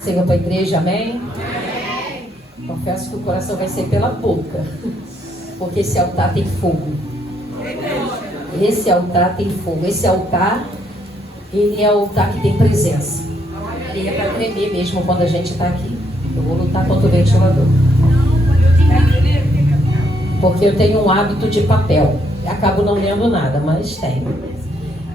Senhor, para a igreja, amém? Amém? Confesso que o coração vai ser pela boca, porque esse altar tem fogo. Esse altar tem fogo. Esse altar, ele é o altar que tem presença. Ele é para tremer mesmo quando a gente está aqui. Eu vou lutar contra o ventilador, porque eu tenho um hábito de papel. Acabo não lendo nada, mas tenho.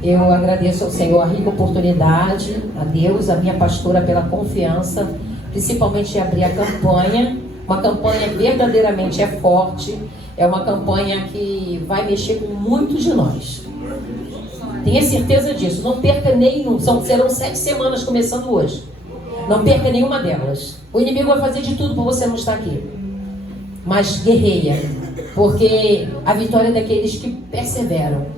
Eu agradeço ao Senhor a rica oportunidade, a Deus, a minha pastora pela confiança, principalmente em abrir a campanha. Uma campanha verdadeiramente é forte, é uma campanha que vai mexer com muitos de nós. Tenha certeza disso, não perca nenhum, serão 7 semanas começando hoje. Não perca nenhuma delas. O inimigo vai fazer de tudo para você não estar aqui. Mas guerreia, porque a vitória é daqueles que perseveram.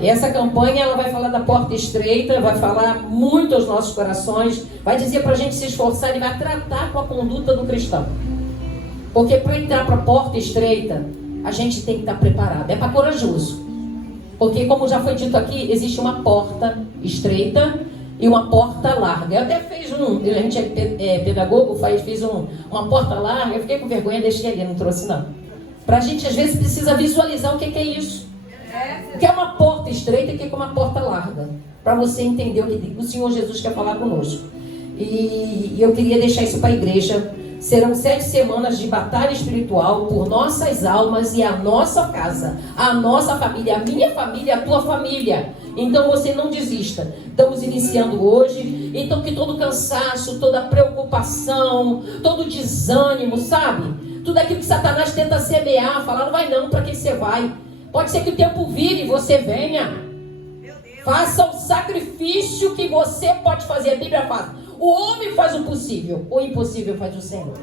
E essa campanha, ela vai falar da porta estreita, vai falar muito aos nossos corações, vai dizer para a gente se esforçar e vai tratar com a conduta do cristão. Porque para entrar para a porta estreita, a gente tem que estar preparado. É para corajoso. Porque, como já foi dito aqui, existe uma porta estreita e uma porta larga. Eu até fiz a gente é pedagogo, fiz uma porta larga, eu fiquei com vergonha, deixei ali, não trouxe não. Para a gente, às vezes, precisa visualizar o que é isso. O que é uma porta estreita e o que é uma porta larga, para você entender o que o Senhor Jesus quer falar conosco. E eu queria deixar isso para a igreja. Serão 7 semanas de batalha espiritual por nossas almas e a nossa casa, a nossa família, a minha família, a tua família. Então você não desista. Estamos iniciando hoje. Então que todo cansaço, toda preocupação, todo desânimo, sabe? Tudo aquilo que Satanás tenta semear, falar, não vai não, para que você vai? Pode ser que o tempo vire e você venha. Faça o sacrifício que você pode fazer. A Bíblia fala, o homem faz o possível, o impossível faz o Senhor.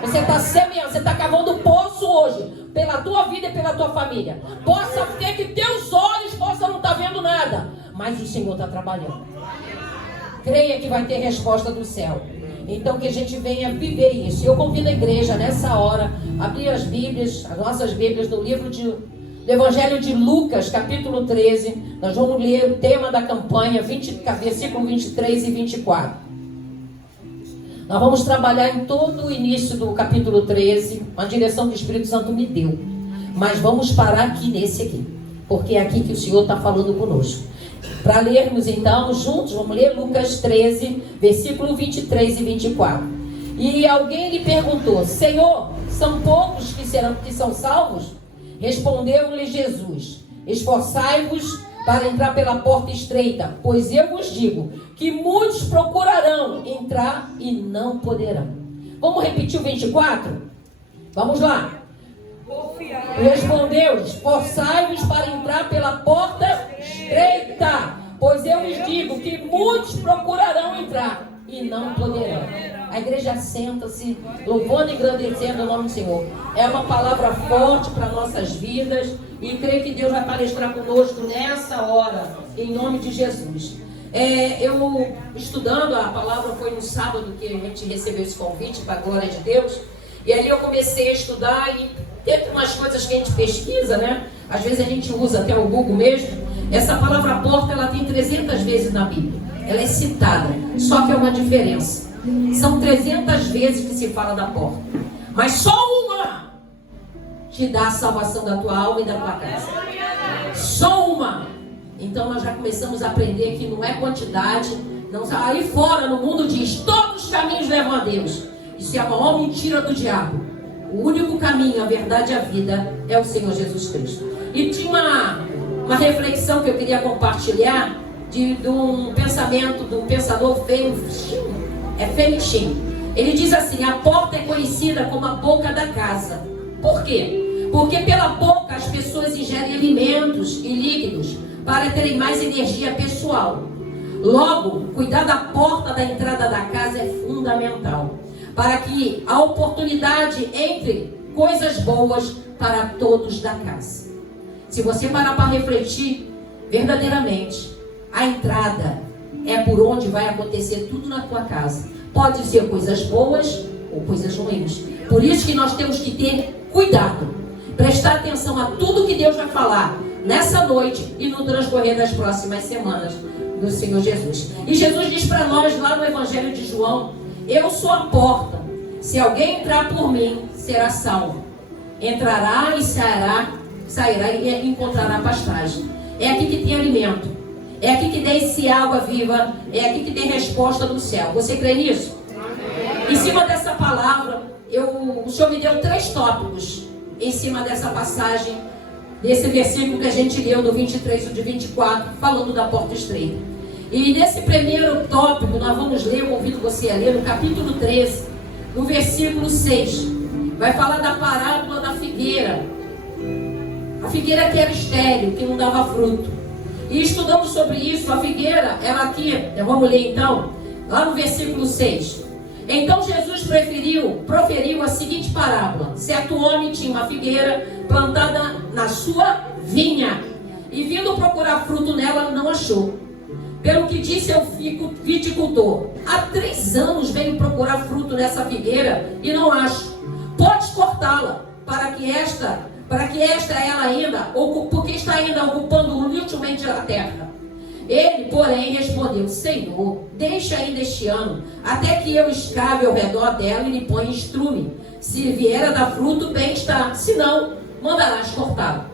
Você está semeando, você está cavando poço hoje, pela tua vida e pela tua família. Possa ter que teus olhos possam não estar vendo nada, mas o Senhor está trabalhando. Creia que vai ter resposta do céu. Então que a gente venha viver isso. Eu convido a igreja nessa hora a abrir as Bíblias, as nossas Bíblias do livro do Evangelho de Lucas, capítulo 13. Nós vamos ler o tema da campanha, versículo 23 e 24. Nós vamos trabalhar em todo o início do capítulo 13, a direção que o Espírito Santo me deu. Mas vamos parar aqui nesse aqui, porque é aqui que o Senhor está falando conosco. Para lermos então, juntos, vamos ler Lucas 13, versículo 23 e 24. E alguém lhe perguntou, Senhor, são poucos que são salvos? Respondeu-lhe Jesus, esforçai-vos para entrar pela porta estreita, pois eu vos digo que muitos procurarão entrar e não poderão. Vamos repetir o 24? Vamos lá. Respondeu-lhes, esforçai-vos para entrar pela porta estreita, pois eu vos digo que muitos procurarão entrar e não poderão. A igreja senta-se, louvando e engrandecendo o nome do Senhor. É uma palavra forte para nossas vidas e creio que Deus vai palestrar conosco nessa hora, em nome de Jesus. Eu estudando, a palavra foi no sábado que a gente recebeu esse convite, para a glória de Deus, e ali eu comecei a estudar e tem umas coisas que a gente pesquisa, né? Às vezes a gente usa até o Google mesmo. Essa palavra porta, ela tem 300 vezes na Bíblia. Ela é citada, só que é uma diferença. São 300 vezes que se fala da porta, mas só uma te dá a salvação da tua alma e da tua casa. Só uma. Então nós já começamos a aprender que não é quantidade. Não, aí fora no mundo diz, todos os caminhos levam a Deus. Isso é a maior mentira do diabo. O único caminho, a verdade e a vida é o Senhor Jesus Cristo. E tinha uma reflexão que eu queria compartilhar de um pensamento de um pensador Femichim. Ele diz assim, a porta é conhecida como a boca da casa. Por quê? Porque pela boca as pessoas ingerem alimentos e líquidos para terem mais energia pessoal. Logo, cuidar da porta da entrada da casa é fundamental, para que a oportunidade entre coisas boas para todos da casa. Se você parar para refletir, verdadeiramente, a entrada é por onde vai acontecer tudo na tua casa. Pode ser coisas boas ou coisas ruins. Por isso que nós temos que ter cuidado, prestar atenção a tudo que Deus vai falar nessa noite e no transcorrer das próximas semanas do Senhor Jesus. E Jesus diz para nós lá no Evangelho de João, Eu sou a porta. Se alguém entrar por mim, será salvo. Entrará e sairá e encontrará pastagem. É aqui que tem alimento. É aqui que desce água viva. É aqui que tem resposta do céu. Você crê nisso? Em cima dessa palavra, o Senhor me deu 3 tópicos. Em cima dessa passagem, desse versículo que a gente leu, do 23 e do 24, falando da porta estreita. E nesse primeiro tópico, nós vamos ler, eu convido você a ler, no capítulo 13, no versículo 6. Vai falar da parábola da figueira. A figueira que era estéril, que não dava fruto. E estudamos sobre isso, a figueira, ela aqui, vamos ler então, lá no versículo 6. Então Jesus proferiu a seguinte parábola. Certo homem tinha uma figueira plantada na sua vinha, e vindo procurar fruto nela, não achou. Pelo que disse ao viticultor: há 3 anos venho procurar fruto nessa figueira e não acho. Podes cortá-la, para que esta ela ainda, porque está ainda ocupando inutilmente a terra. Ele, porém, respondeu: Senhor, deixa ainda este ano, até que eu escave ao redor dela e lhe ponha estrume. Se vier a dar fruto, bem está, se não, mandarás cortá-la.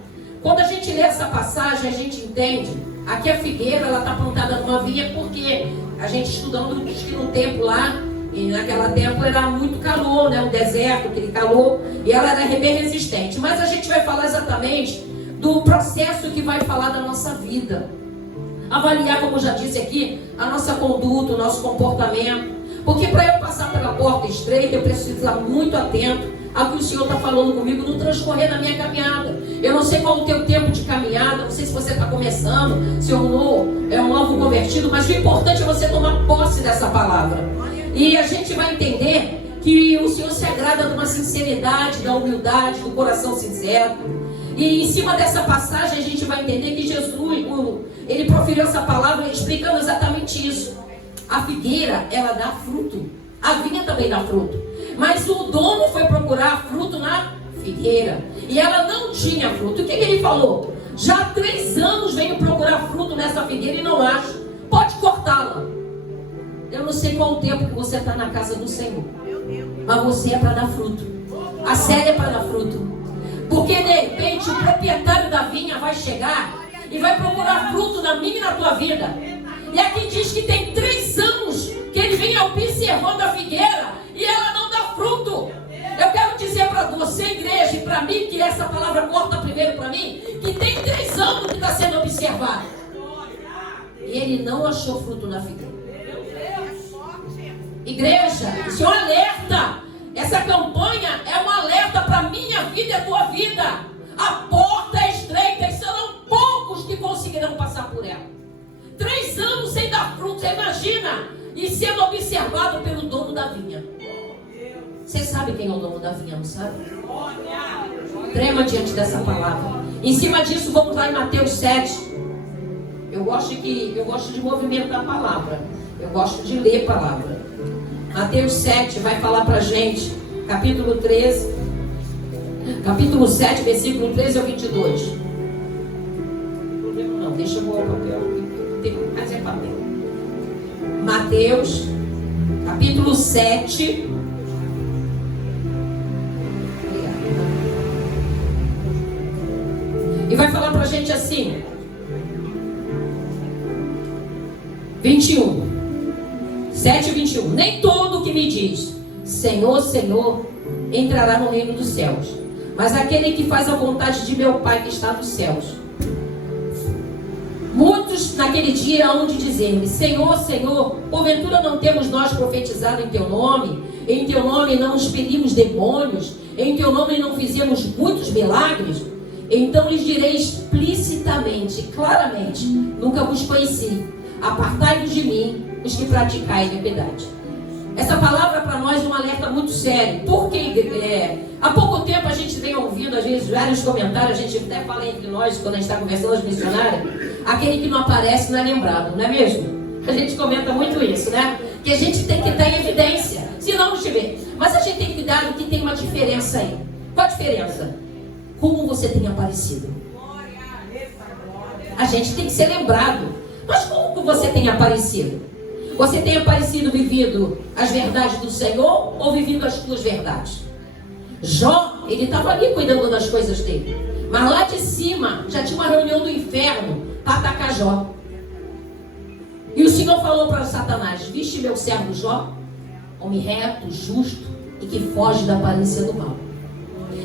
Quando a gente lê essa passagem, a gente entende, aqui a figueira, ela está plantada numa vinha, porque a gente estudando, diz que no tempo lá, e naquela tempo era muito calor, né? Um deserto, aquele calor, e ela era bem resistente. Mas a gente vai falar exatamente do processo que vai falar da nossa vida. Avaliar, como eu já disse aqui, a nossa conduta, o nosso comportamento. Porque para eu passar pela porta estreita, eu preciso estar muito atento ao que o Senhor está falando comigo no transcorrer da minha caminhada. Eu não sei qual o teu tempo de caminhada, não sei se você está começando, se é um novo convertido, mas o importante é você tomar posse dessa palavra. E a gente vai entender que o Senhor se agrada de uma sinceridade, da humildade, do coração sincero. E em cima dessa passagem a gente vai entender que Jesus, ele proferiu essa palavra explicando exatamente isso. A figueira, ela dá fruto. A vinha também dá fruto. Mas o dono foi procurar fruto na figueira. E ela não tinha fruto. O que ele falou? Já há 3 anos venho procurar fruto nessa figueira e não acho. Pode cortá-la. Eu não sei qual o tempo que você está na casa do Senhor. Mas você é para dar fruto. A Célia é para dar fruto. Porque de repente o proprietário da vinha vai chegar e vai procurar fruto na minha e na tua vida. E aqui diz que tem 3 anos que ele vem observando a figueira e ela não dá fruto. Eu quero dizer para você, igreja, e para mim, que essa palavra corta primeiro para mim, que tem 3 anos que está sendo observado. E ele não achou fruto na figueira. Igreja, o Senhor alerta. Essa campanha é um alerta para a minha vida e a tua vida. A porta é estreita e serão poucos que conseguirão passar por ela. 3 anos sem dar fruto, você imagina? E sendo observado pelo dono da vinha. Você sabe quem é o dono da vinha, não sabe? Trema diante dessa palavra. Em cima disso, vamos lá em Mateus 7. Eu gosto de movimentar a palavra. Eu gosto de ler a palavra. Mateus 7 vai falar pra gente, capítulo 13, capítulo 7, versículo 13 ao 22. Não, deixa eu pôr o papel, mas é papel. Mateus, capítulo 7. E vai falar pra gente assim, 21. 7:21. Nem todo o que me diz Senhor, Senhor entrará no reino dos céus, mas aquele que faz a vontade de meu Pai que está nos céus. Muitos naquele dia hão de dizer-me: Senhor, Senhor, porventura não temos nós profetizado em teu nome? Em teu nome não expelimos demônios? Em teu nome não fizemos muitos milagres? Então lhes direi explicitamente, claramente: nunca vos conheci. Apartai-vos de mim, os que praticam a iniquidade. Essa palavra para nós é um alerta muito sério. Porque há pouco tempo a gente vem ouvindo, às vezes, vários comentários. A gente até fala entre nós, quando a gente está conversando, as missionárias: aquele que não aparece não é lembrado, não é mesmo? A gente comenta muito isso, né? Que a gente tem que estar em evidência, senão não estiver. Mas a gente tem que cuidar que tem uma diferença aí. Qual a diferença? Como você tem aparecido. A gente tem que ser lembrado. Mas como que você tem aparecido? Você tem aparecido vivido as verdades do Senhor ou vivido as tuas verdades? Jó, ele estava ali cuidando das coisas dele. Mas lá de cima já tinha uma reunião do inferno para atacar Jó. E o Senhor falou para Satanás: viste meu servo Jó, homem reto, justo e que foge da aparência do mal.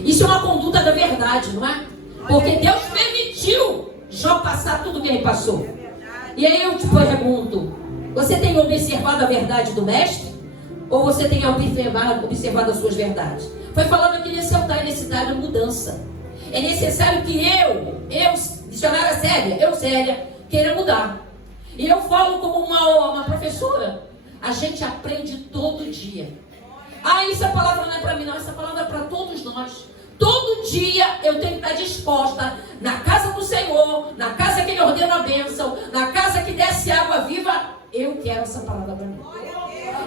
Isso é uma conduta da verdade, não é? Porque Deus permitiu Jó passar tudo que ele passou. E aí eu te pergunto: você tem observado a verdade do mestre? Ou você tem observado as suas verdades? Foi falado aqui nesse altar, é necessário mudança. É necessário que eu, missionária Célia, queira mudar. E eu falo como uma professora. A gente aprende todo dia. Essa palavra não é para mim não, essa palavra é para todos nós. Todo dia eu tenho que estar disposta, na casa do Senhor, na casa que Ele ordena a bênção, na casa que desce água viva, eu quero essa palavra para mim.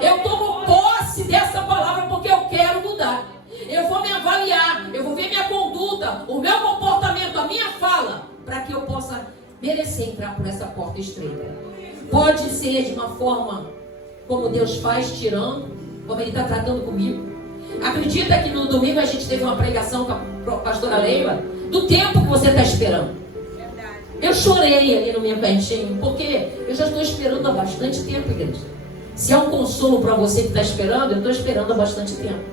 Eu tomo posse dessa palavra porque eu quero mudar. Eu vou me avaliar, eu vou ver minha conduta, o meu comportamento, a minha fala, para que eu possa merecer entrar por essa porta estreita. Pode ser de uma forma como Deus faz, tirando, como Ele está tratando comigo. Acredita que no domingo a gente teve uma pregação com a pastora Leila, do tempo que você está esperando. Eu chorei ali no meu cantinho, porque eu já estou esperando há bastante tempo, igreja. Se é um consolo para você que está esperando, eu estou esperando há bastante tempo.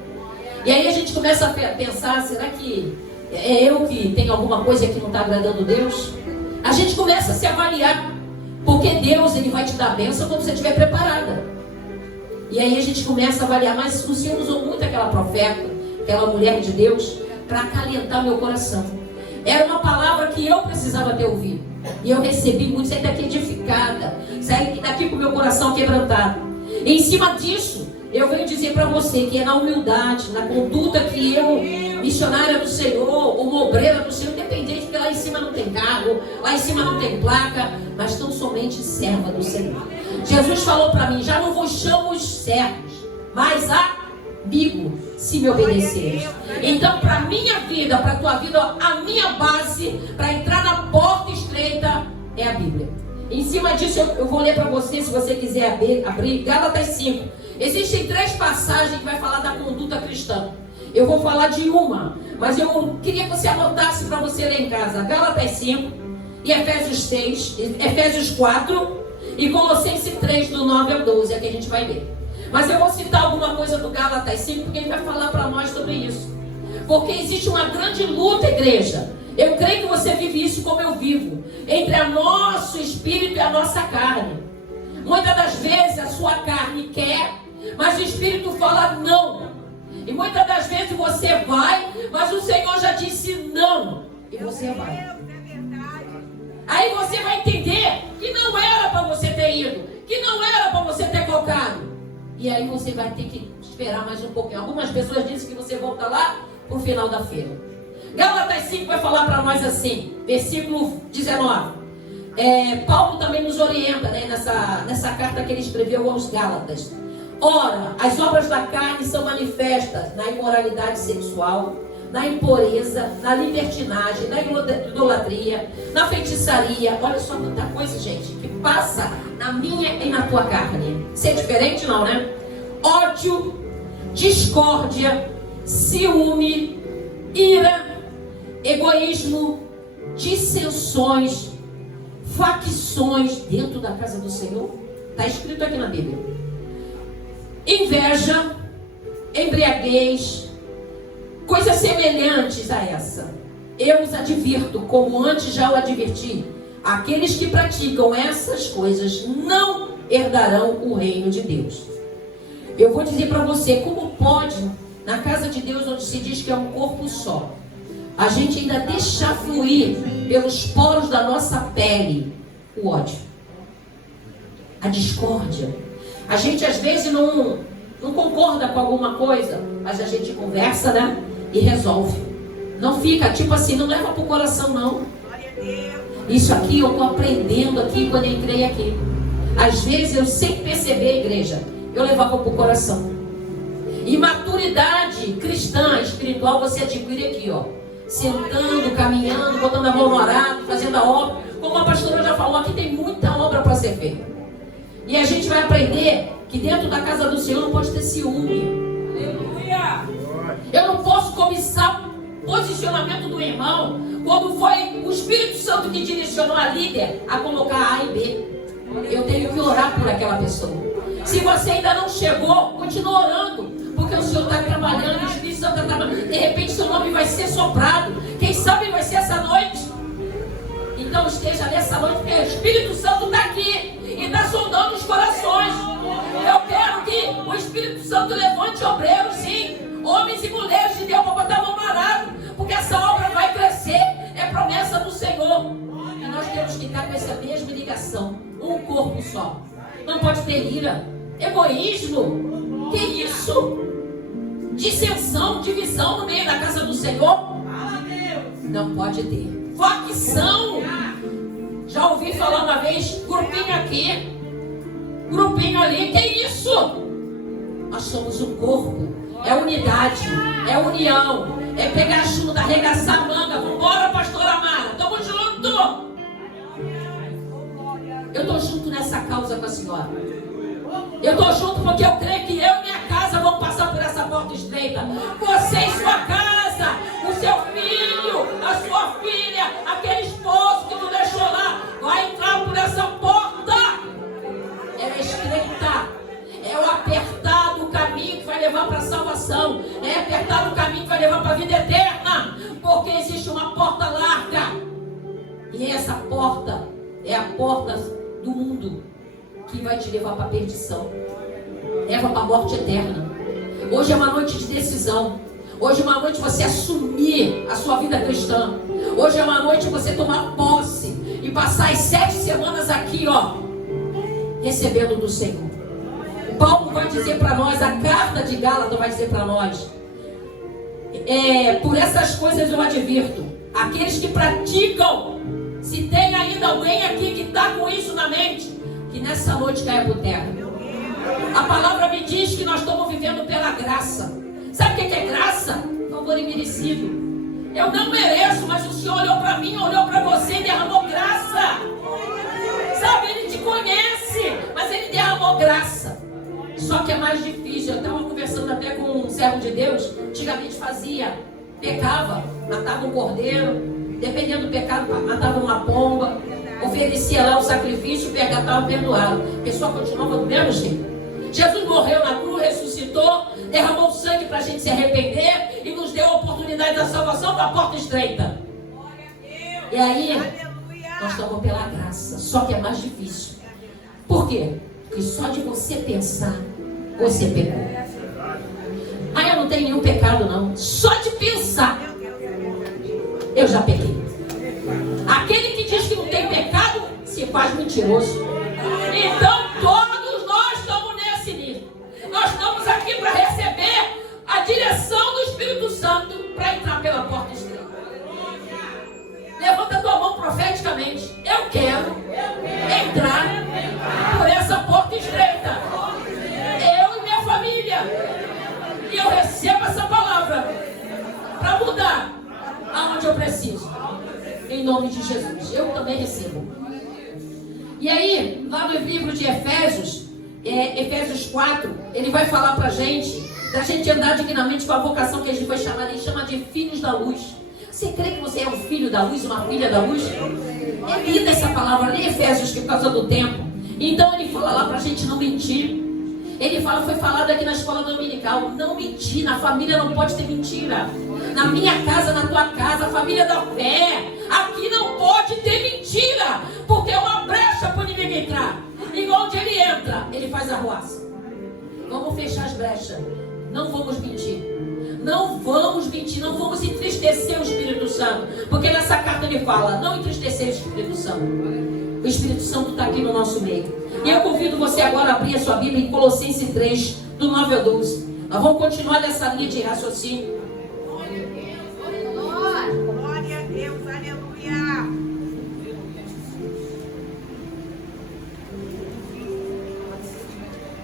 E aí a gente começa a pensar: será que é eu que tenho alguma coisa que não está agradando Deus? A gente começa a se avaliar, porque Deus, Ele vai te dar a bênção quando você estiver preparada. E aí a gente começa a avaliar. Mas o Senhor usou muito aquela profeta, aquela mulher de Deus, para acalentar meu coração. Era uma palavra que eu precisava ter ouvido. E eu recebi muito, saí daqui edificada, saí daqui com o meu coração quebrantado. E em cima disso, eu venho dizer para você que é na humildade, na conduta que eu, missionária do Senhor, uma obreira do Senhor, independente, porque lá em cima não tem carro, lá em cima não tem placa, mas tão somente serva do Senhor. Jesus falou para mim: já não vos chamo os servos, mas amigo, se me obedeceres. Então, para a minha vida, para a tua vida, a minha base para entrar na porta estreita é a Bíblia. Em cima disso, eu vou ler para você, se você quiser abrir, Gálatas 5. Existem 3 passagens que vai falar da conduta cristã. Eu vou falar de uma, mas eu queria que você anotasse para você ler em casa. Gálatas 5 e Efésios 4 e Colossenses 3, do 9 ao 12, é que a gente vai ler. Mas eu vou citar alguma coisa do Gálatas 5, porque ele vai falar para nós sobre isso. Porque existe uma grande luta, igreja. Eu creio que você vive isso como eu vivo, entre o nosso espírito e a nossa carne. Muitas das vezes a sua carne quer, mas o espírito fala não. E muitas das vezes você vai, mas o Senhor já disse não. E você vai. Aí você vai entender que não era para você ter ido, que não era para você ter colocado. E aí você vai ter que esperar mais um pouquinho. Algumas pessoas dizem que você volta lá pro final da feira. Gálatas 5 vai falar para nós assim, versículo 19. Paulo também nos orienta, né, nessa carta que ele escreveu aos Gálatas. Ora, as obras da carne são manifestas na imoralidade sexual, na impureza, na libertinagem, na idolatria, na feitiçaria. Olha só quanta coisa, gente, que passa na minha e na tua carne. Ser diferente não, né? Ódio, discórdia, ciúme, ira, egoísmo, dissensões, facções dentro da casa do Senhor. Está escrito aqui na Bíblia. Inveja, embriaguez, coisas semelhantes a essa. Eu os advirto, como antes já o adverti: aqueles que praticam essas coisas não herdarão o reino de Deus. Eu vou dizer para você, como pode, na casa de Deus, onde se diz que é um corpo só, a gente ainda deixar fluir pelos poros da nossa pele o ódio, a discórdia. A gente às vezes não concorda com alguma coisa, mas a gente conversa, né? E resolve. Não fica tipo assim, não leva pro coração não. Isso aqui eu tô aprendendo aqui quando eu entrei aqui. Às vezes eu, sem perceber, igreja, eu levava pro coração. E maturidade cristã, espiritual, você adquire aqui, ó. Sentando, caminhando, botando a mão no arado, fazendo a obra. Como a pastora já falou, aqui tem muita obra para ser feita. E a gente vai aprender que dentro da casa do Senhor não pode ter ciúme. Aleluia! Eu não posso cobiçar o posicionamento do irmão quando foi o Espírito Santo que direcionou a líder a colocar A e B. Eu tenho que orar por aquela pessoa. Se você ainda não chegou, continue orando, porque o Senhor está trabalhando, o Espírito Santo está trabalhando. De repente seu nome vai ser soprado. Quem sabe vai ser essa noite. Então esteja nessa noite, porque o Espírito Santo está aqui e está sondando os corações. Eu quero que o Espírito Santo levante obreiros, sim, homens e mulheres de Deus, para botar a mão no arado, porque essa obra vai crescer. É promessa do Senhor. E nós temos que estar com essa mesma ligação, um corpo só. Não pode ter ira, egoísmo, que isso? Dissensão, divisão no meio da casa do Senhor? Não pode ter. Facção. Já ouvi falar uma vez, grupinho aqui, grupinho ali, que isso? Nós somos um corpo, é unidade, é união, é pegar junto, arregaçar a manga. Vambora, pastora Amara, tamo junto. Eu tô junto nessa causa com a senhora. Eu tô junto porque eu creio que eu e minha casa vamos passar por essa porta estreita. Você e sua casa, o seu filho, a sua filha, aquele esposo que tu deixou lá, vai entrar por essa porta. Ela é estreita. É o apertado caminho que vai levar para a salvação. É apertado o caminho que vai levar para a vida eterna. Porque existe uma porta larga. E essa porta é a porta do mundo que vai te levar para a perdição. Leva para a morte eterna. Hoje é uma noite de decisão. Hoje é uma noite de você assumir a sua vida cristã. Hoje é uma noite de você tomar posse e passar as 7 semanas aqui, ó, recebendo do Senhor. Paulo vai dizer para nós, a carta de Gálatas vai dizer para nós, por essas coisas eu advirto, aqueles que praticam, se tem ainda alguém aqui que está com isso na mente, que nessa noite caia por terra. A palavra me diz que nós estamos vivendo pela graça. Sabe o que é graça? Favor imerecido. Eu não mereço, mas o Senhor olhou para mim, olhou para você e derramou graça. Sabe, Ele te conhece, mas Ele derramou graça. Só que é mais difícil. Eu estava conversando até com um servo de Deus. Antigamente pecava, matava um cordeiro, dependendo do pecado, matava uma pomba, oferecia lá o sacrifício e estava perdoado. A pessoa continuava do mesmo jeito. Jesus morreu na cruz, ressuscitou, derramou sangue para a gente se arrepender e nos deu a oportunidade da salvação da porta estreita. E aí, nós estamos pela graça, só que é mais difícil. Por quê? Porque só de você pensar, você pecou. Ah, eu não tenho nenhum pecado não. Só de pensar, eu já pequei. Aquele que diz que não tem pecado, se faz mentiroso. Então, todos nós estamos nesse nível. Nós estamos aqui para receber a direção do Espírito Santo para entrar pela porta estreita. Levanta a tua mão profeticamente. Eu quero entrar por essa porta estreita. Eu e minha família. E eu recebo essa palavra para mudar aonde eu preciso. Em nome de Jesus. Eu também recebo. E aí, lá no livro de Efésios, Efésios 4, ele vai falar pra gente, da gente andar dignamente com a vocação que a gente foi chamar, ele chama de filhos da luz. Você crê que você é um filho da luz, uma filha da luz? É linda essa palavra, lê Efésios, que é por causa do tempo. Então ele fala lá pra gente não mentir. Ele fala, foi falado aqui na escola dominical, não mentir, na família não pode ter mentira. Na minha casa, na tua casa, a família da fé, aqui não pode ter mentira, porque é uma brecha para o inimigo entrar. E onde ele entra, ele faz arruaça. Vamos fechar as brechas, não vamos mentir. Não vamos mentir, não vamos entristecer o Espírito Santo, porque nessa carta ele fala, não entristecer o Espírito Santo. O Espírito Santo está aqui no nosso meio. E eu convido você agora a abrir a sua Bíblia em Colossenses 3, do 9 ao 12. Nós vamos continuar nessa linha de raciocínio. Glória a Deus, aleluia.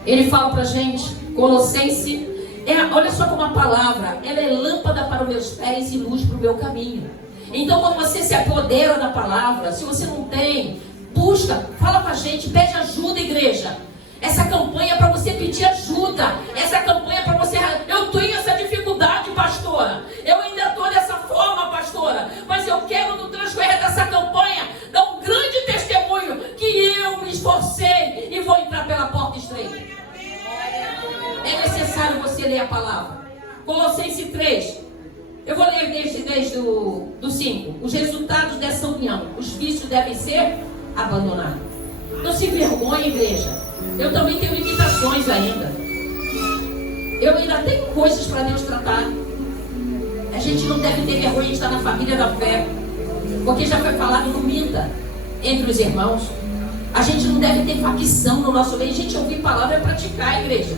Ele fala pra gente, Colossenses, olha só como a palavra, ela é lâmpada para os meus pés e luz para o meu caminho. Então quando você se apodera da palavra, se você não tem Busca, fala com a gente, pede ajuda, igreja. Essa campanha é para você pedir ajuda. Essa campanha é para você... Eu tenho essa dificuldade, pastora. Eu ainda estou dessa forma, pastora. Mas eu quero, no transcorrer dessa campanha, dar um grande testemunho que eu me esforcei e vou entrar pela porta estreita. É necessário você ler a palavra. Colossenses 3. Eu vou ler desde o 5. Os resultados dessa união. Os vícios devem ser abandonados. Não se vergonhe, igreja. Eu também tenho limitações ainda. Eu ainda tenho coisas para Deus tratar. A gente não deve ter vergonha de estar na família da fé. Porque já foi falado, não minta entre os irmãos. A gente não deve ter facção no nosso meio. A gente ouvir palavra é praticar, igreja.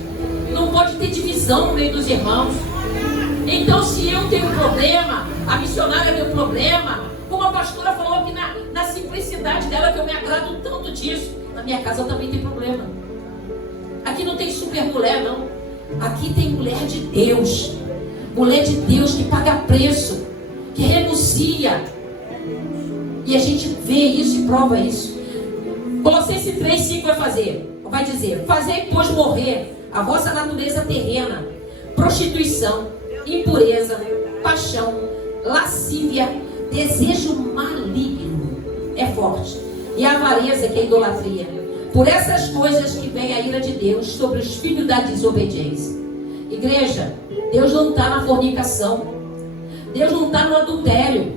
Não pode ter divisão no meio dos irmãos. Então, se eu tenho problema, a missionária tem um problema, como a pastora falou aqui na simplicidade dela, que eu me agrado tanto disso, na minha casa também tem problema. Aqui não tem super mulher, não. Aqui tem mulher de Deus. Mulher de Deus que paga preço, que renuncia. E a gente vê isso e prova isso. Colossenses 3:5 vai dizer: fazei, pois, morrer a vossa natureza terrena, prostituição, impureza, paixão, lascívia, desejo maligno, é forte, e a avareza, que é a idolatria. Por essas coisas que vem a ira de Deus sobre os filhos da desobediência. Igreja, Deus não está na fornicação. Deus não está no adultério.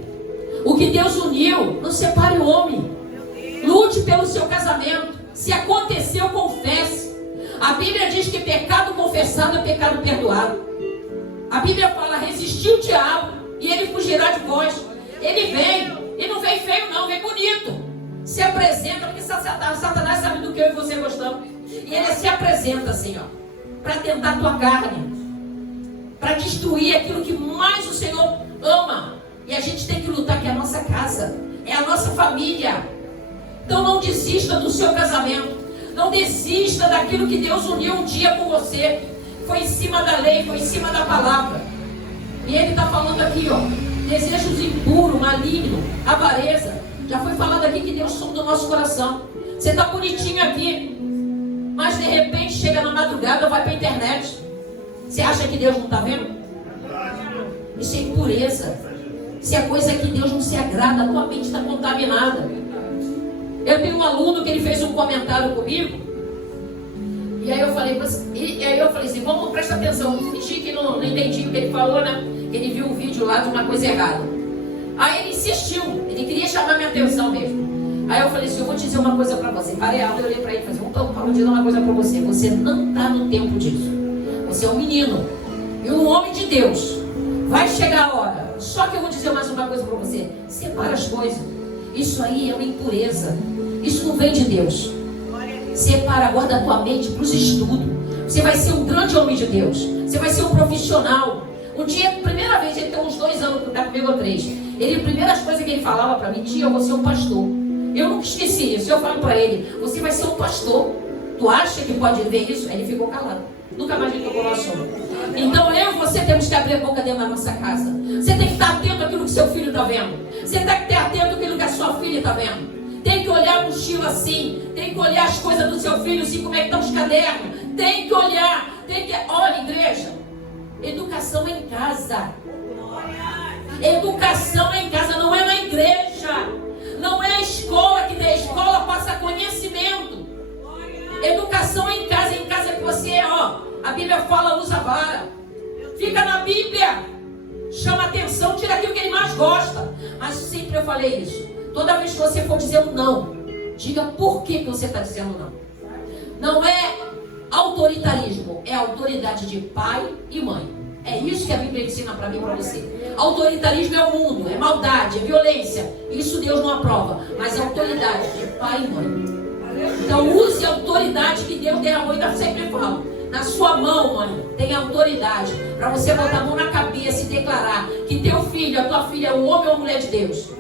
O que Deus uniu, não separe o homem. Lute pelo seu casamento. Se aconteceu, confesse. A Bíblia diz que pecado confessado é pecado perdoado. A Bíblia fala: resistir o diabo e ele fugirá de vós. Ele vem, e não vem feio não, vem bonito. Se apresenta, porque Satanás sabe do que eu e você gostamos. E ele se apresenta assim, ó, para tentar a tua carne, para destruir aquilo que mais o Senhor ama. E a gente tem que lutar, que é a nossa casa, é a nossa família. Então não desista do seu casamento. Não desista daquilo que Deus uniu um dia com você. Foi em cima da lei, foi em cima da palavra. E ele está falando aqui, ó, desejos impuros, maligno, avareza. Já foi falado aqui que Deus sonda o nosso coração. Você está bonitinho aqui, mas de repente chega na madrugada ou vai para a internet. Você acha que Deus não está vendo? Isso é impureza. Isso é coisa que Deus não se agrada. A tua mente está contaminada. Eu tenho um aluno que ele fez um comentário comigo. E aí eu falei assim, vamos prestar atenção. Fingi que não entendi o que ele falou, né? Ele viu um vídeo lá de uma coisa errada. Aí ele insistiu, ele queria chamar minha atenção mesmo. Aí eu falei assim, eu vou te dizer uma coisa pra você. Parei alto, eu olhei pra ele e falei assim, vou dizer uma coisa pra você. Você não tá no tempo disso. Você é um menino e um homem de Deus. Vai chegar a hora. Só que eu vou dizer mais uma coisa pra você. Separa as coisas. Isso aí é uma impureza. Isso não vem de Deus. Separa, guarda a tua mente para os estudos. Você vai ser um grande homem de Deus. Você vai ser um profissional. Um dia, primeira vez, ele tem uns 2 anos, está comigo ou 3. Ele, a primeira coisa que ele falava para mim, tia, eu vou ser um pastor. Eu nunca esqueci isso. Eu falo para ele, você vai ser um pastor. Tu acha que pode ver isso? Aí ele ficou calado. Nunca mais ele tocou no assunto. Então eu e você temos que abrir a boca dentro da nossa casa. Você tem que estar atento àquilo que seu filho está vendo. Você tem que estar atento àquilo que a sua filha está vendo. Tem que olhar a mochila assim. Tem que olhar as coisas do seu filho assim, como é que estão os cadernos. Tem que olhar. Olha, igreja. Educação é em casa. Educação é em casa, não é na igreja. Não é a escola que da escola passa conhecimento. Educação é em casa que você, ó, a Bíblia fala, usa vara. Fica na Bíblia. Chama atenção, tira aquilo que ele mais gosta. Mas sempre eu falei isso. Toda vez que você for dizer um não, diga por que você está dizendo não. Não é autoritarismo, é autoridade de pai e mãe. É isso que a Bíblia ensina para mim e para você. Autoritarismo é o mundo, é maldade, é violência. Isso Deus não aprova. Mas é autoridade de pai e mãe. Então use a autoridade que Deus derramou. Eu sempre falo, na sua mão, mãe, tem autoridade para você botar a mão na cabeça e declarar que teu filho, a tua filha é um homem ou mulher de Deus.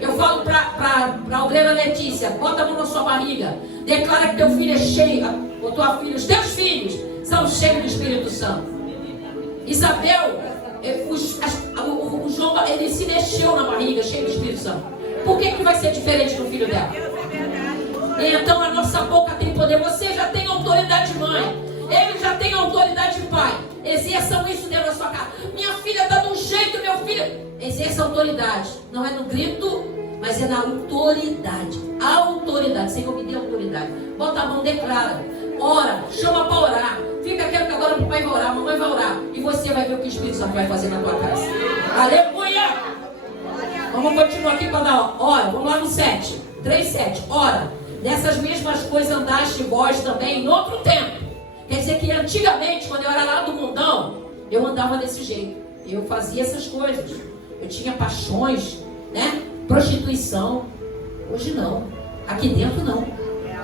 Eu falo para a obreira Letícia, bota a mão na sua barriga, declara que teu filho é cheio, ou tua filha, os teus filhos são cheios do Espírito Santo. Isabel, o João, ele se mexeu na barriga, cheio do Espírito Santo. Por que vai ser diferente no filho dela? Então a nossa boca tem poder. Você já tem autoridade de mãe. Ele já tem autoridade de pai. Exerçam isso dentro da sua casa. Minha filha está de um jeito, meu filho. Exerça autoridade. Não é no grito, mas é na autoridade. Autoridade. Senhor, me dê autoridade. Bota a mão, declara. Ora, chama para orar. Fica quieto que agora o papai vai orar, a mamãe vai orar. E você vai ver o que o Espírito Santo vai fazer na tua casa. Aleluia! Vamos continuar aqui para dar hora. Vamos lá no 7. 3:7. Ora, dessas mesmas coisas andaste vós também em outro tempo. Quer dizer que antigamente, quando eu era lá do mundão, eu andava desse jeito. Eu fazia essas coisas. Eu tinha paixões, né? Prostituição. Hoje não. Aqui dentro não.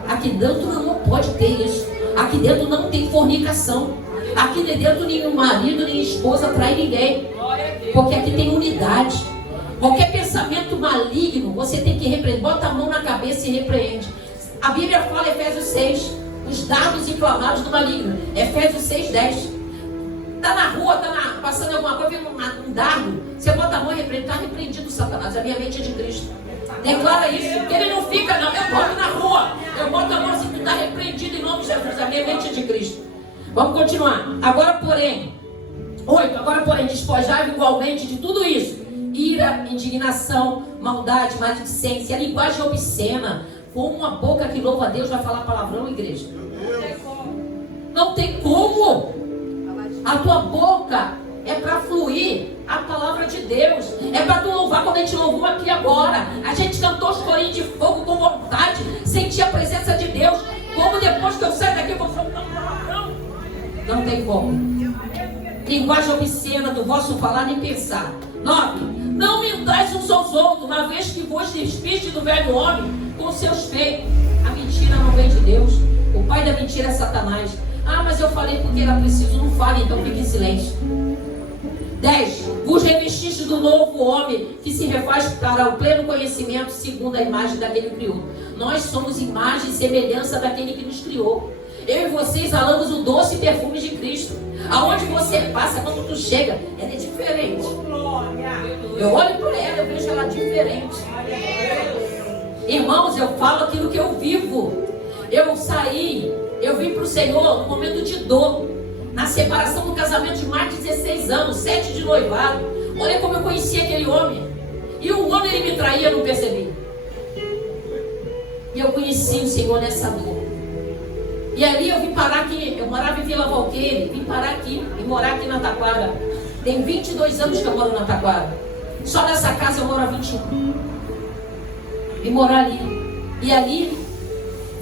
Aqui dentro não pode ter isso. Aqui dentro não tem fornicação. Aqui dentro nenhum marido, nem esposa trai ninguém. Porque aqui tem unidade. Qualquer pensamento maligno, você tem que repreender. Bota a mão na cabeça e repreende. A Bíblia fala, Efésios 6, os dardos inflamados do maligno. Efésios 6:10. Tá na rua, passando alguma coisa, vem um dardo. Você bota a mão e repreende. Está repreendido, Satanás. A minha mente é de Cristo. Declara isso. Porque ele não fica, não. Eu boto na rua. Eu boto a mão assim, que está repreendido em nome de Jesus. A minha mente é de Cristo. Vamos continuar. Agora, porém, 8. Agora, porém, despojai igualmente de tudo isso: ira, indignação, maldade, maledicência, linguagem obscena. Como uma boca que louva a Deus vai falar palavrão, igreja? Não tem como. A tua boca é para fluir a palavra de Deus. É para tu louvar, como a gente louvou aqui agora. A gente cantou os corinhos de fogo com vontade, sentir a presença de Deus. Como depois que eu saio daqui eu vou falar palavrão? Não tem como. Linguagem obscena do vosso falar nem pensar. 9. Não mentais uns aos outros, uma vez que vos despiste do velho homem com seus feitos. A mentira não vem de Deus. O pai da mentira é Satanás. Ah, mas eu falei porque era preciso. Não fale, então fique em silêncio. 10. Vos revestiste do novo homem, que se refaz para o pleno conhecimento segundo a imagem daquele que criou. Nós somos imagem e semelhança daquele que nos criou. Eu e você exalamos o doce perfume de Cristo. Aonde você passa, quando tu chega, ela é diferente. Eu olho para ela, eu vejo ela diferente. Irmãos, eu falo aquilo que eu vivo. Eu saí, eu vim para o Senhor no momento de dor, na separação do casamento de mais de 16 anos, 7 de noivado. Olha como eu conheci aquele homem. E o homem, ele me traía, eu não percebi. E eu conheci o Senhor nessa dor. E ali eu vim parar aqui. Eu morava em Vila Valqueire, vim parar aqui e morar aqui na Taquara. Tem 22 anos que eu moro na Taquara. Só nessa casa eu moro há 21. Vim morar ali. E ali,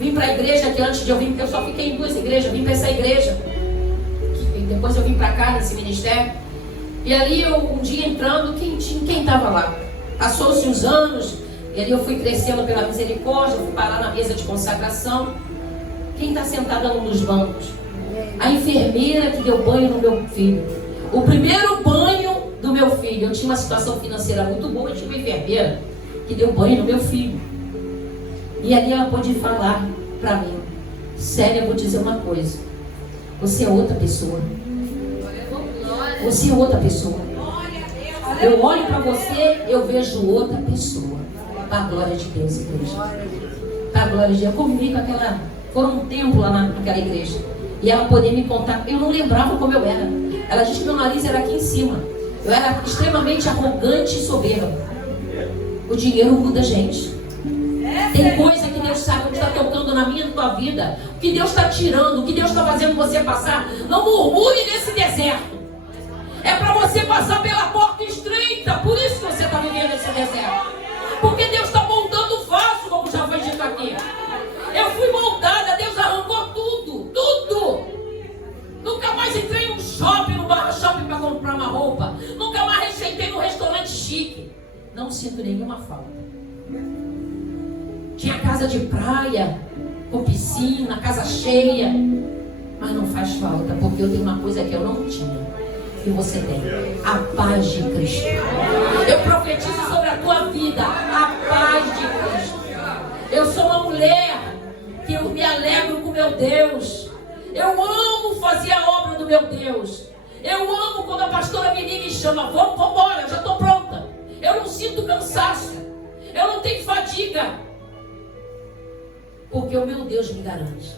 vim para a igreja que antes de eu vir, porque eu só fiquei em 2 igrejas, vim para essa igreja. E depois eu vim para cá, nesse ministério. E ali eu, um dia entrando, quem estava lá? Passou-se uns anos, e ali eu fui crescendo pela misericórdia, fui parar na mesa de consagração. Quem está sentada num dos bancos? A enfermeira que deu banho no meu filho. O primeiro banho do meu filho. Eu tinha uma situação financeira muito boa, eu tinha uma enfermeira que deu banho no meu filho. E ali ela pôde falar para mim: Célia, eu vou dizer uma coisa. Você é outra pessoa. Você é outra pessoa. Eu olho para você, eu vejo outra pessoa. Para a glória de Deus, igreja. Para a glória de Deus. Eu convivi com aquela... Foram um tempo lá naquela igreja. E ela podia me contar. Eu não lembrava como eu era. Ela disse que meu nariz era aqui em cima. Eu era extremamente arrogante e soberba. O dinheiro muda a gente. Tem coisa que Deus sabe o que está tocando na minha e na tua vida. O que Deus está tirando, o que Deus está fazendo você passar. Não murmure nesse deserto. É para você passar pela porta estreita. Por isso que você está vivendo esse deserto. Porque Deus está moldando o vaso, como já foi dito aqui. Eu fui moldada, Deus arrancou tudo. Nunca mais entrei num shopping, no barra shopping para comprar uma roupa. Nunca mais receitei num restaurante chique. Não sinto nenhuma falta. Tinha casa de praia, com piscina, casa cheia. Mas não faz falta, porque eu tenho uma coisa que eu não tinha. E você tem: a paz de Cristo. Eu profetizo sobre a tua vida a paz de Cristo. Eu sou uma mulher que eu me alegro com meu Deus. Eu amo fazer a obra do meu Deus. Eu amo quando a pastora me liga e chama: vamos embora, já estou pronta. Eu não sinto cansaço. Eu não tenho fadiga. Porque o meu Deus me garante.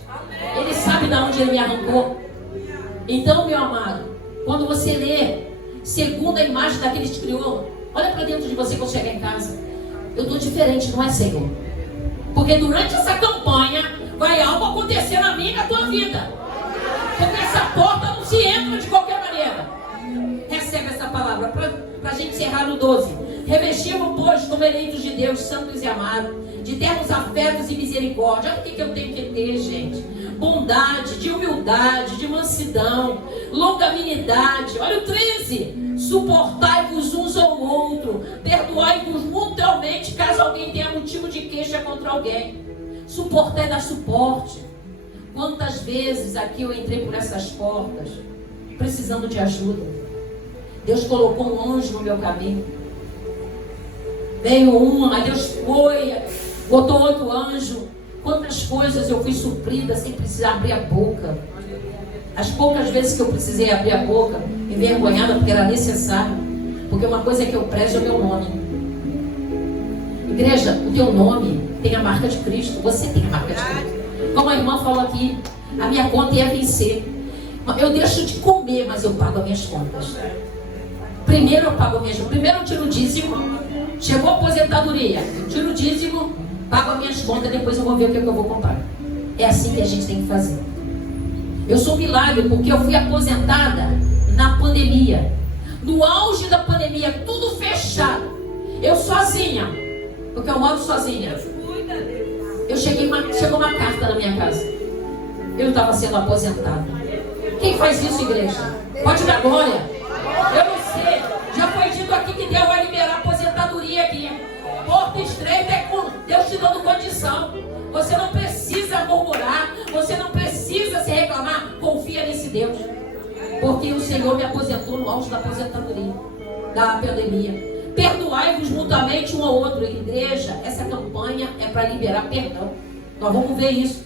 Ele sabe de onde Ele me arrancou. Então, meu amado, quando você lê segundo a imagem daquele que te criou, olha para dentro de você quando chegar em casa. Eu estou diferente, não é, Senhor? Porque durante essa campanha vai algo acontecer na minha e na tua vida. Porque essa porta não se entra de qualquer maneira. Recebe essa palavra para a gente encerrar no 12. Revestimos, pois, como eleitos de Deus, santos e amados, de termos afetos e misericórdia. Olha o que eu tenho que ter, gente. Bondade, de humildade, de mansidão, longanimidade. Olha o 13. Suportai-vos uns ao outro, perdoai-vos mutuamente, caso alguém tenha motivo de queixa contra alguém. Suportar é dar suporte. Quantas vezes aqui eu entrei por essas portas, precisando de ajuda. Deus colocou um anjo no meu caminho. Veio um, aí Deus foi, botou outro anjo. Quantas coisas eu fui suprida sem precisar abrir a boca. As poucas vezes que eu precisei abrir a boca, envergonhada, porque era necessário. Porque uma coisa que eu prezo é o meu nome. Igreja, o teu nome tem a marca de Cristo. Você tem a marca de Cristo. Como a irmã falou aqui, a minha conta ia vencer. Eu deixo de comer, mas eu pago as minhas contas. Primeiro eu pago mesmo. Primeiro eu tiro o dízimo. Chegou a aposentadoria, eu tiro o dízimo, pago as minhas contas, depois eu vou ver o que eu vou comprar. É assim que a gente tem que fazer. Eu sou um milagre porque eu fui aposentada na pandemia. No auge da pandemia, tudo fechado. Eu sozinha, porque eu moro sozinha. Chegou uma carta na minha casa. Eu estava sendo aposentada. Quem faz isso, igreja? Pode dar glória. Eu não sei. Já foi dito aqui que Deus vai liberar aposentadoria aqui. Porta estreita é com Deus te dando condição. Você não precisa murmurar. Você não precisa se reclamar. Confia nesse Deus. Porque o Senhor me aposentou no auge da aposentadoria, da pandemia. Perdoai-vos mutuamente um ao outro. Igreja, essa campanha é para liberar perdão. Nós vamos ver isso.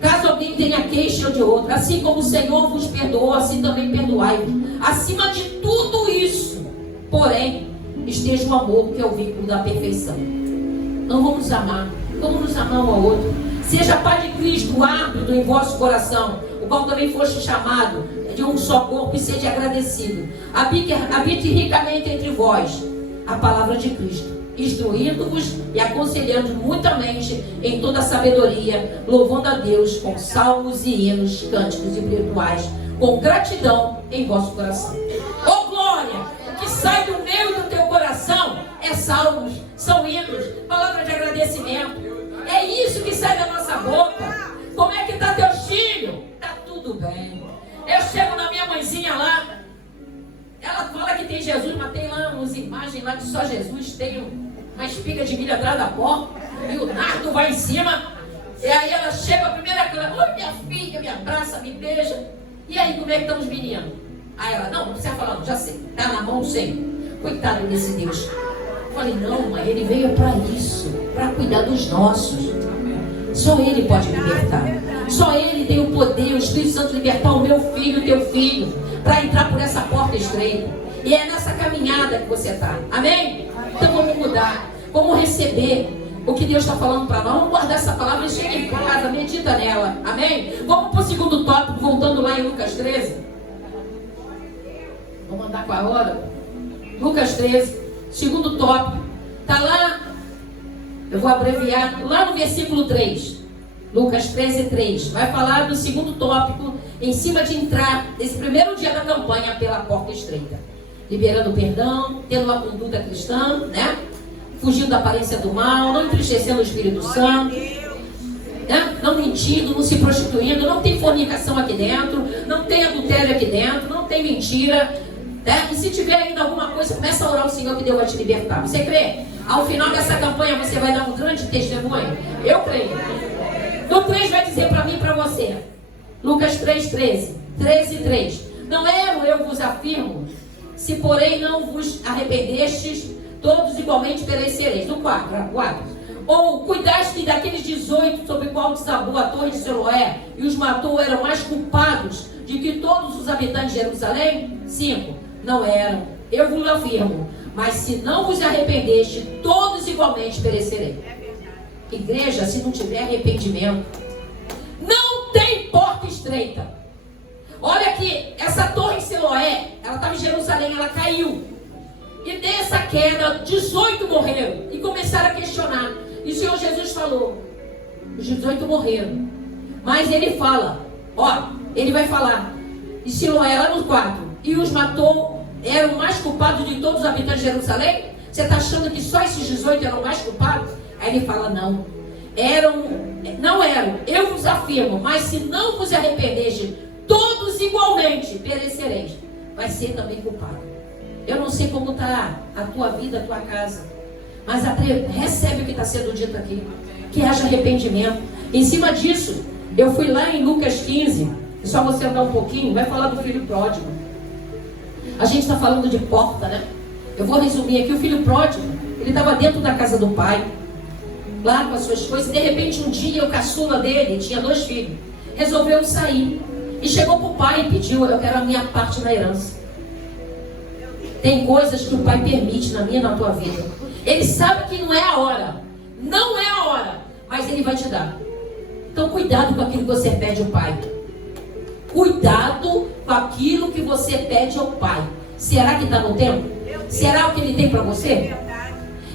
Caso alguém tenha queixa de outro, assim como o Senhor vos perdoou, assim também perdoai-vos. Acima de tudo isso, porém, esteja o amor, que é o vínculo da perfeição. Não vamos amar, vamos nos amar um ao outro. Seja a paz de Cristo o árbitro em vosso coração, o qual também foste chamado de um só corpo, e seja agradecido. Habite ricamente entre vós a palavra de Cristo, instruindo-vos e aconselhando mutuamente em toda a sabedoria, louvando a Deus com salmos e hinos, cânticos e rituais, com gratidão em vosso coração. Oh glória! O que sai do meio do teu coração é salmos, são hinos, palavras de agradecimento. É isso que sai da nossa boca. Como é que está teus filhos? Está tudo bem. Eu chego na minha mãezinha lá, ela fala que tem Jesus, mas tem lá umas imagens lá que só Jesus tem uma espiga de milho atrás da porta, e o nardo vai em cima, e aí ela chega a primeira coisa, oi minha filha, me abraça, me beija, e aí como é que estão os meninos? Aí ela, não precisa falar, não, já sei, tá na mão do Senhor. Coitado desse Deus. Eu falei, não mãe, ele veio para isso, para cuidar dos nossos. Só ele pode libertar. Só ele tem o poder, o Espírito Santo libertar o meu filho, o teu filho, para entrar por essa porta estreita. E é nessa caminhada que você está. Amém? Então vamos mudar. Vamos receber o que Deus está falando para nós. Vamos guardar essa palavra e chega em casa, medita nela. Amém? Vamos para o segundo tópico, voltando lá em Lucas 13. Vamos andar com a hora. Lucas 13, segundo tópico. Está lá, eu vou abreviar, lá no versículo 3. Lucas 13, 3. Vai falar do segundo tópico, em cima de entrar nesse primeiro dia da campanha pela porta estreita. Liberando perdão, tendo uma conduta cristã, né? Fugindo da aparência do mal, não entristecendo o Espírito Santo, né? Não mentindo, não se prostituindo, não tem fornicação aqui dentro, não tem adultério aqui dentro, não tem mentira, né? E se tiver ainda alguma coisa, começa a orar ao Senhor que Deus vai te libertar. Você crê? Ao final dessa campanha você vai dar um grande testemunho? Eu creio. No 3 vai dizer para mim e para você. Lucas 3, 13. 13, 3. Não erro, eu vos afirmo, se porém não vos arrependestes, todos igualmente perecereis. No 4. Ou cuidaste daqueles 18 sobre o qual desabou a torre de Siloé e os matou, eram mais culpados de que todos os habitantes de Jerusalém? 5. Não eram, eu vos afirmo, mas se não vos arrependeste, todos igualmente perecereis. Igreja, se não tiver arrependimento, não tem porta estreita. Olha aqui, essa torre em Siloé, ela estava em Jerusalém, ela caiu. E dessa queda, 18 morreram. E começaram a questionar. E o Senhor Jesus falou, os 18 morreram. Mas ele fala, ó, ele vai falar, e Siloé lá no 4, e os matou, eram mais culpados de todos os habitantes de Jerusalém? Você está achando que só esses 18 eram mais culpados? Aí ele fala, não eram, eu vos afirmo, mas se não vos arrependeis, todos igualmente perecereis. Vai ser também culpado. Eu não sei como está a tua vida, a tua casa, mas recebe o que está sendo dito aqui, que haja arrependimento. Em cima disso, eu fui lá em Lucas 15, só você andar um pouquinho, vai falar do filho pródigo. A gente está falando de porta, né? Eu vou resumir aqui, o filho pródigo, ele estava dentro da casa do pai, lá com as suas coisas, e de repente um dia o caçula dele, tinha 2 filhos, resolveu sair, e chegou para o pai e pediu, eu quero a minha parte na herança. Tem coisas que o pai permite na minha e na tua vida. Ele sabe que não é a hora, mas ele vai te dar. Então cuidado com aquilo que você pede ao pai. Cuidado com aquilo que você pede ao pai. Será que está no tempo? Será o que ele tem para você?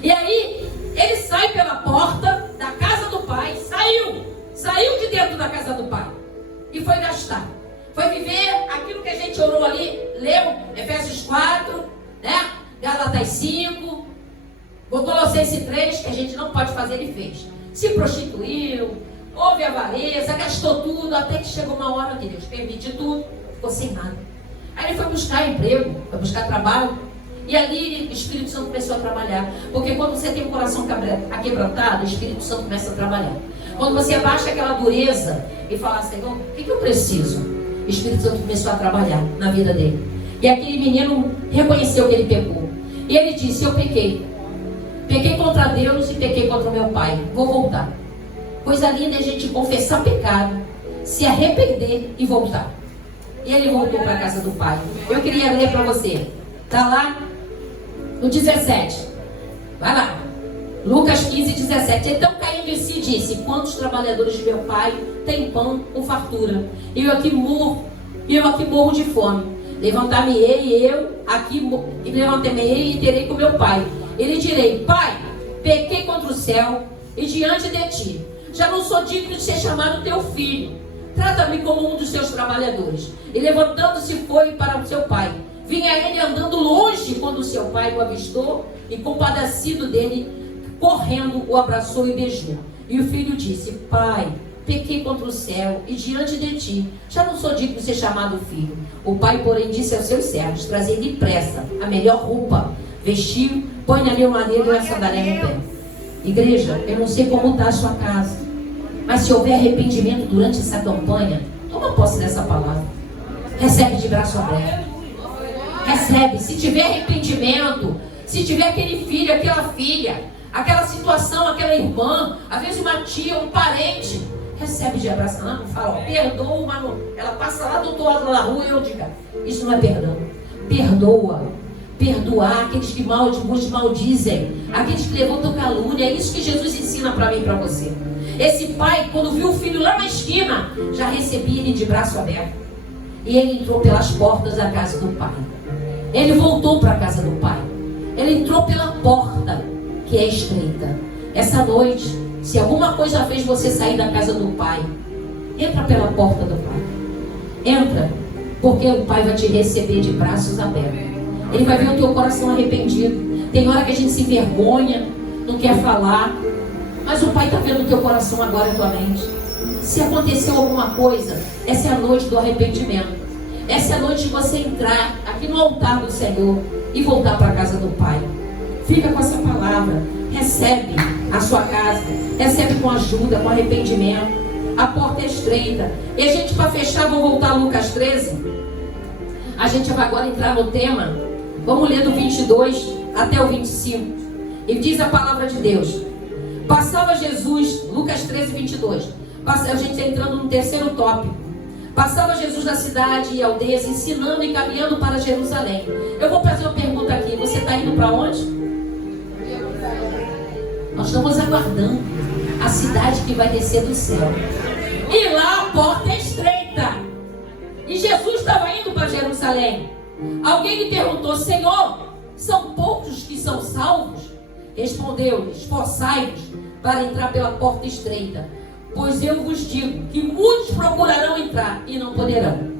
E aí, ele sai pela porta da casa do pai, saiu de dentro da casa do pai e foi gastar. Foi viver aquilo que a gente orou ali, leu Efésios 4, né? Gálatas 5, Colossenses 3, que a gente não pode fazer, ele fez. Se prostituiu, houve avareza, gastou tudo, até que chegou uma hora que Deus permite tudo, ficou sem nada. Aí ele foi buscar emprego, foi buscar trabalho, e ali o Espírito Santo começou a trabalhar. Porque quando você tem o coração aquebrantado, o Espírito Santo começa a trabalhar. Quando você abaixa aquela dureza e fala, Senhor, o que eu preciso? O Espírito Santo começou a trabalhar na vida dele. E aquele menino reconheceu que ele pecou. E ele disse, eu pequei. Pequei contra Deus e pequei contra o meu pai. Vou voltar. Coisa linda é a gente confessar pecado, se arrepender e voltar. E ele voltou para a casa do pai. Eu queria ler para você. Está lá no 17. Vai lá. Lucas 15, 17. Então caindo em si disse, quantos trabalhadores de meu pai têm pão com fartura? E eu aqui morro de fome. Levantar-me-ei e terei com meu pai. Ele direi, pai, pequei contra o céu e diante de ti. Já não sou digno de ser chamado teu filho. Trata-me como um dos seus trabalhadores. E levantando-se foi para o seu pai. Vinha ele andando longe quando o seu pai o avistou e compadecido dele, correndo, o abraçou e beijou. E o filho disse, pai, pequei contra o céu e diante de ti. Já não sou digno de ser chamado filho. O pai, porém, disse aos seus servos, trazei depressa a melhor roupa, vestiu, põe na minha maneira e uma sandália no pé. Igreja, eu não sei como está a sua casa, mas se houver arrependimento durante essa campanha, toma posse dessa palavra. Recebe de braço aberto. Recebe. Se tiver arrependimento, se tiver aquele filho, aquela filha, aquela situação, aquela irmã, às vezes uma tia, um parente, recebe de abraço. Não, fala, perdoa, mas ela passa lá do outro lado da rua e eu digo, isso não é perdão. Perdoa. Perdoar aqueles que nos maldizem, aqueles que levantam calúnia. É isso que Jesus ensina para mim e para você. Esse pai, quando viu o filho lá na esquina, já recebia ele de braço aberto. E ele entrou pelas portas da casa do pai. Ele voltou para a casa do pai. Ele entrou pela porta que é estreita. Essa noite, se alguma coisa fez você sair da casa do pai, entra pela porta do pai. Entra, porque o pai vai te receber de braços abertos. Ele vai ver o teu coração arrependido. Tem hora que a gente se envergonha, não quer falar, mas o pai está vendo o teu coração agora e tua mente. Se aconteceu alguma coisa, essa é a noite do arrependimento. Essa é a noite de você entrar aqui no altar do Senhor e voltar para a casa do pai. Fica com essa palavra. Recebe a sua casa. Recebe com ajuda, com arrependimento. A porta é estreita. E a gente, para fechar, vou voltar a Lucas 13. A gente vai agora entrar no tema. Vamos ler do 22 até o 25. E diz a palavra de Deus. Passava Jesus, Lucas 13, 22. A gente está entrando no terceiro tópico. Passava Jesus na cidade e aldeias, ensinando e caminhando para Jerusalém. Eu vou fazer uma pergunta aqui. Você está indo para onde? Nós estamos aguardando. A cidade que vai descer do céu. E lá a porta é estreita. E Jesus estava indo para Jerusalém. Alguém lhe perguntou: Senhor, são poucos que são salvos? Respondeu-lhe: esforçai-vos para entrar pela porta estreita, pois eu vos digo que muitos procurarão entrar e não poderão.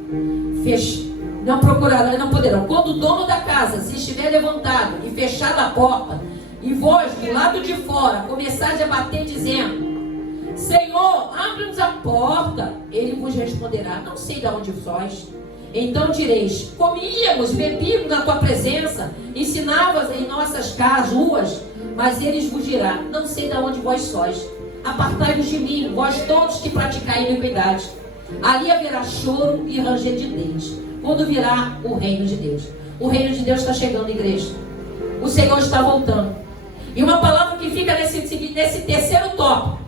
Não procurarão e não poderão. Quando o dono da casa se estiver levantado e fechada a porta, e vós do lado de fora começardes a bater dizendo: Senhor, abre-nos a porta, ele vos responderá: não sei de onde sois. Então direis: comíamos, bebíamos na tua presença, ensinavas em nossas casas, ruas. Mas eles vos dirá: não sei de onde vós sois. Apartai-vos de mim, vós todos que praticai iniquidade. Ali haverá choro e ranger de dentes, quando virá o reino de Deus. O reino de Deus está chegando, igreja. O Senhor está voltando. E uma palavra que fica nesse terceiro tópico: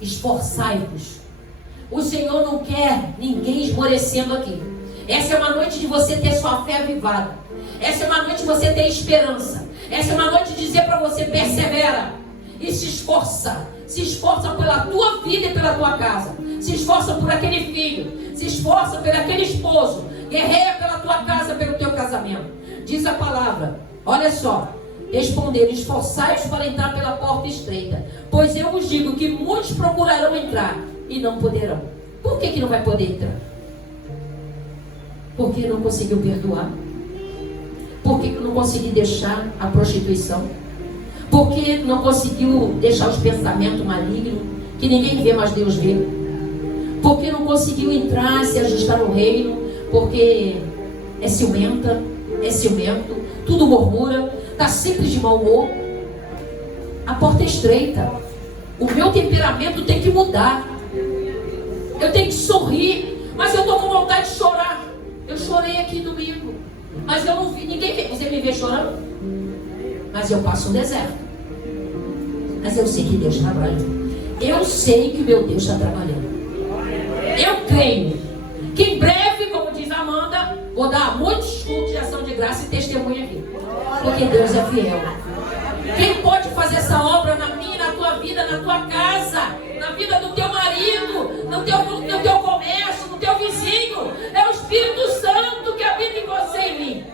esforçai-vos. O Senhor não quer ninguém esmorecendo aqui. Essa é uma noite de você ter sua fé avivada. Essa é uma noite de você ter esperança. Essa é uma noite de dizer para você: persevera e se esforça. Se esforça pela tua vida e pela tua casa. Se esforça por aquele filho. Se esforça por aquele esposo. Guerreia pela tua casa, pelo teu casamento. Diz a palavra, olha só. Responderam: esforçai-vos para entrar pela porta estreita, pois eu vos digo que muitos procurarão entrar e não poderão. Por que não vai poder entrar? Porque não conseguiu perdoar. Porque não conseguiu deixar a prostituição. Porque não conseguiu deixar os pensamentos malignos, que ninguém vê, mas Deus vê. Porque não conseguiu entrar, se ajustar no reino, porque é ciumenta, é ciumento, tudo murmura, está sempre de mau humor. A porta é estreita. O meu temperamento tem que mudar. Eu tenho que sorrir, mas eu estou com vontade de chorar. Eu chorei aqui domingo, mas eu não vi, ninguém vê. Você me vê chorando? Mas eu passo um deserto. Mas eu sei que Deus trabalha. Eu sei que o meu Deus está trabalhando. Eu creio que em breve, como diz a Amanda, vou dar muitos cultos de ação de graça e testemunho aqui. Porque Deus é fiel. Quem pode fazer essa obra na minha, na tua vida, na tua casa, na vida do teu marido, no teu comércio, no teu vizinho? É o Espírito Santo que habita em você e em mim.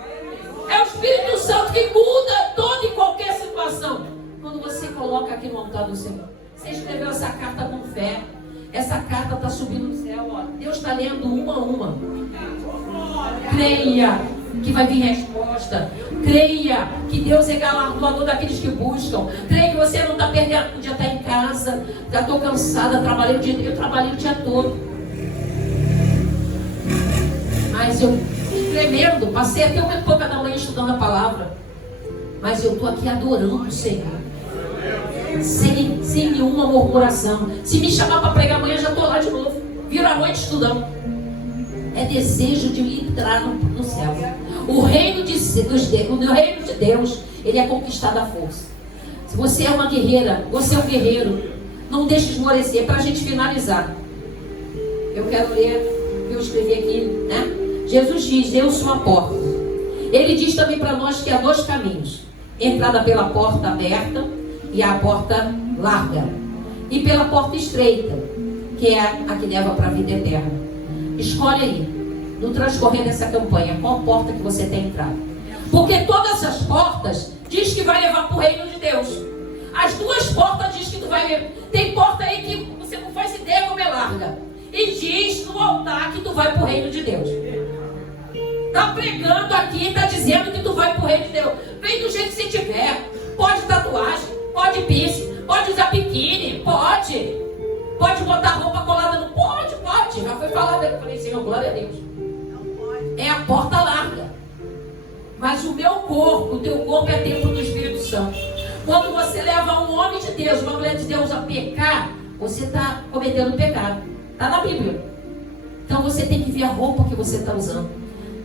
É o Espírito Santo que muda toda e qualquer situação. Quando você coloca aqui no altar do Senhor, você escreveu essa carta com fé. Essa carta está subindo no céu, ó. Deus está lendo uma a uma. Creia que vai vir resposta. Creia que Deus é galardoador daqueles que buscam. Creia que você não está perdendo, podia estar em casa. Já estou cansada, eu trabalhei o dia todo. Mas eu tremendo, passei até 1h30 da manhã estudando a palavra. Mas eu estou aqui adorando o Senhor. Sem nenhuma murmuração. Se me chamar para pregar amanhã, já estou lá de novo. Viro a noite estudando. É desejo de entrar no céu. O reino de Deus, ele é conquistado à força. Se você é uma guerreira, você é um guerreiro, não deixe esmorecer. Para a gente finalizar, eu quero ler o que eu escrevi aqui, né? Jesus diz: eu sou a porta. Ele diz também para nós que há dois caminhos: entrada pela porta aberta e a porta larga, e pela porta estreita, que é a que leva para a vida eterna. Escolhe aí, no transcorrer dessa campanha, qual porta que você tem entrado. Porque todas essas portas diz que vai levar para o reino de Deus. As duas portas diz que tu vai ver. Tem porta aí que você não faz ideia como é larga, e diz no altar que tu vai para o reino de Deus. Está pregando aqui, está dizendo que tu vai para o reino de Deus. Vem do jeito que você tiver. Pode tatuagem, pode piercing, pode usar biquíni, pode botar roupa colada no... Pode, já foi falado. Eu falei: Senhor, glória a Deus. É a porta larga. Mas o meu corpo, o teu corpo é templo do Espírito Santo. Quando você leva um homem de Deus, uma mulher de Deus a pecar, você está cometendo pecado. Está na Bíblia. Então você tem que ver a roupa que você está usando.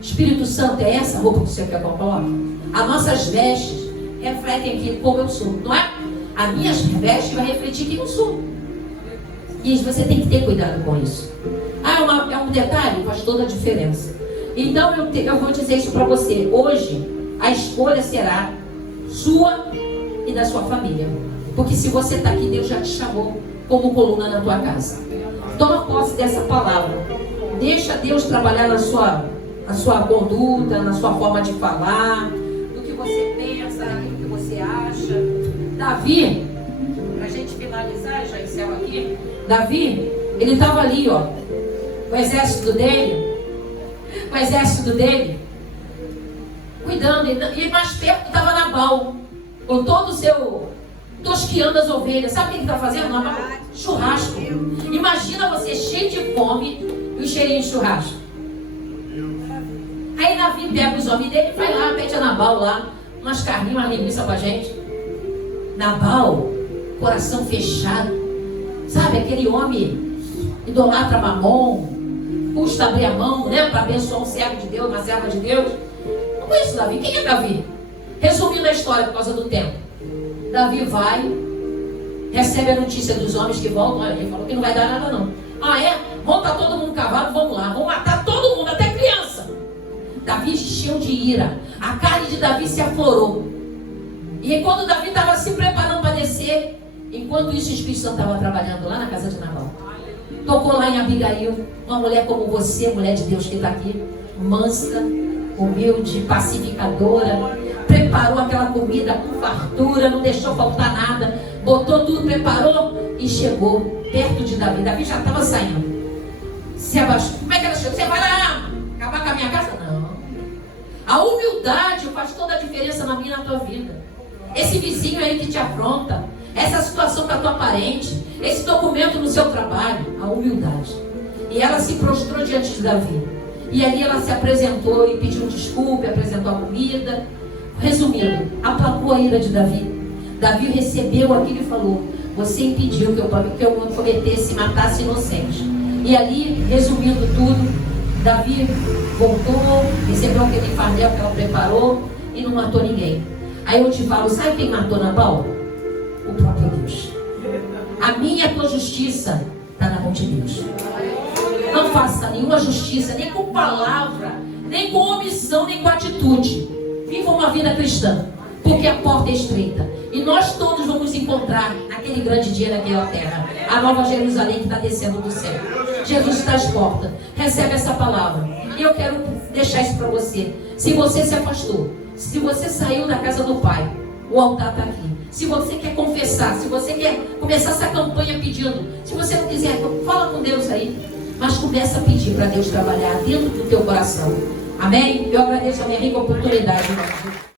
Espírito Santo, é essa roupa que você quer que eu coloque? As nossas vestes refletem aqui como eu sou, não é? As minhas vestes vai refletir quem eu sou. E você tem que ter cuidado com isso. É um detalhe, faz toda a diferença. Então eu vou dizer isso para você. Hoje a escolha será sua e da sua família. Porque se você está aqui, Deus já te chamou como coluna na tua casa. Toma posse dessa palavra. Deixa Deus trabalhar na sua conduta, na sua forma de falar, no que você pensa, no que você acha. Davi, pra gente finalizar, já encerro aqui. Davi, ele estava ali, ó, com o exército dele, cuidando, e mais perto estava Nabal, com todo o seu tosquiando as ovelhas. Sabe o que ele está fazendo, Nabal? Churrasco. Imagina você cheio de fome e o cheirinho de churrasco. Aí Davi pega os homens dele e vai lá, pede a Nabal lá, umas carninhas, uma linguiça pra gente. Nabal, coração fechado, sabe, aquele homem idolatra Mamon, custa abrir a mão, né, para abençoar um servo de Deus, uma serva de Deus. Não conheço Davi. Quem é Davi? Resumindo a história por causa do tempo. Davi vai, recebe a notícia dos homens que voltam. Olha, ele falou que não vai dar nada não. Ah, é? Monta todo mundo cavalo, vamos lá, vamos matar todo mundo, até criança. Davi encheu de ira, a carne de Davi se aflorou. E quando Davi estava se preparando para descer, enquanto isso o Espírito Santo estava trabalhando lá na casa de Nabal. Tocou lá em Abigail, uma mulher como você, mulher de Deus que está aqui, mansa, humilde, pacificadora, preparou aquela comida com fartura, não deixou faltar nada, botou tudo, preparou e chegou perto de Davi. Davi já estava saindo, se abaixou. Como é que ela chegou? Você vai lá acabar com a minha casa? Não. A humildade faz toda a diferença na minha e na tua vida. Esse vizinho aí que te afronta, essa situação com a tua parente, esse documento no seu trabalho, a humildade. E ela se prostrou diante de Davi. E ali ela se apresentou e pediu desculpa, apresentou a comida. Resumindo, aplacou a ira de Davi. Davi recebeu aquilo e falou: você impediu que eu cometesse e matasse inocentes. E ali, resumindo tudo, Davi voltou, recebeu aquele fardo que ela preparou e não matou ninguém. Aí eu te falo, sabe quem matou Nabal? O próprio Deus. A minha e a tua justiça está na mão de Deus. Não faça nenhuma justiça, nem com palavra, nem com omissão, nem com atitude. Viva uma vida cristã, porque a porta é estreita. E nós todos vamos encontrar naquele grande dia naquela terra a nova Jerusalém que está descendo do céu. Jesus está às portas. Recebe essa palavra. E eu quero deixar isso para você. Se você se afastou, se você saiu da casa do Pai, o altar está aqui. Se você quer confessar, se você quer começar essa campanha pedindo, se você não quiser, fala com Deus aí, mas começa a pedir para Deus trabalhar dentro do teu coração. Amém? Eu agradeço a minha rica oportunidade.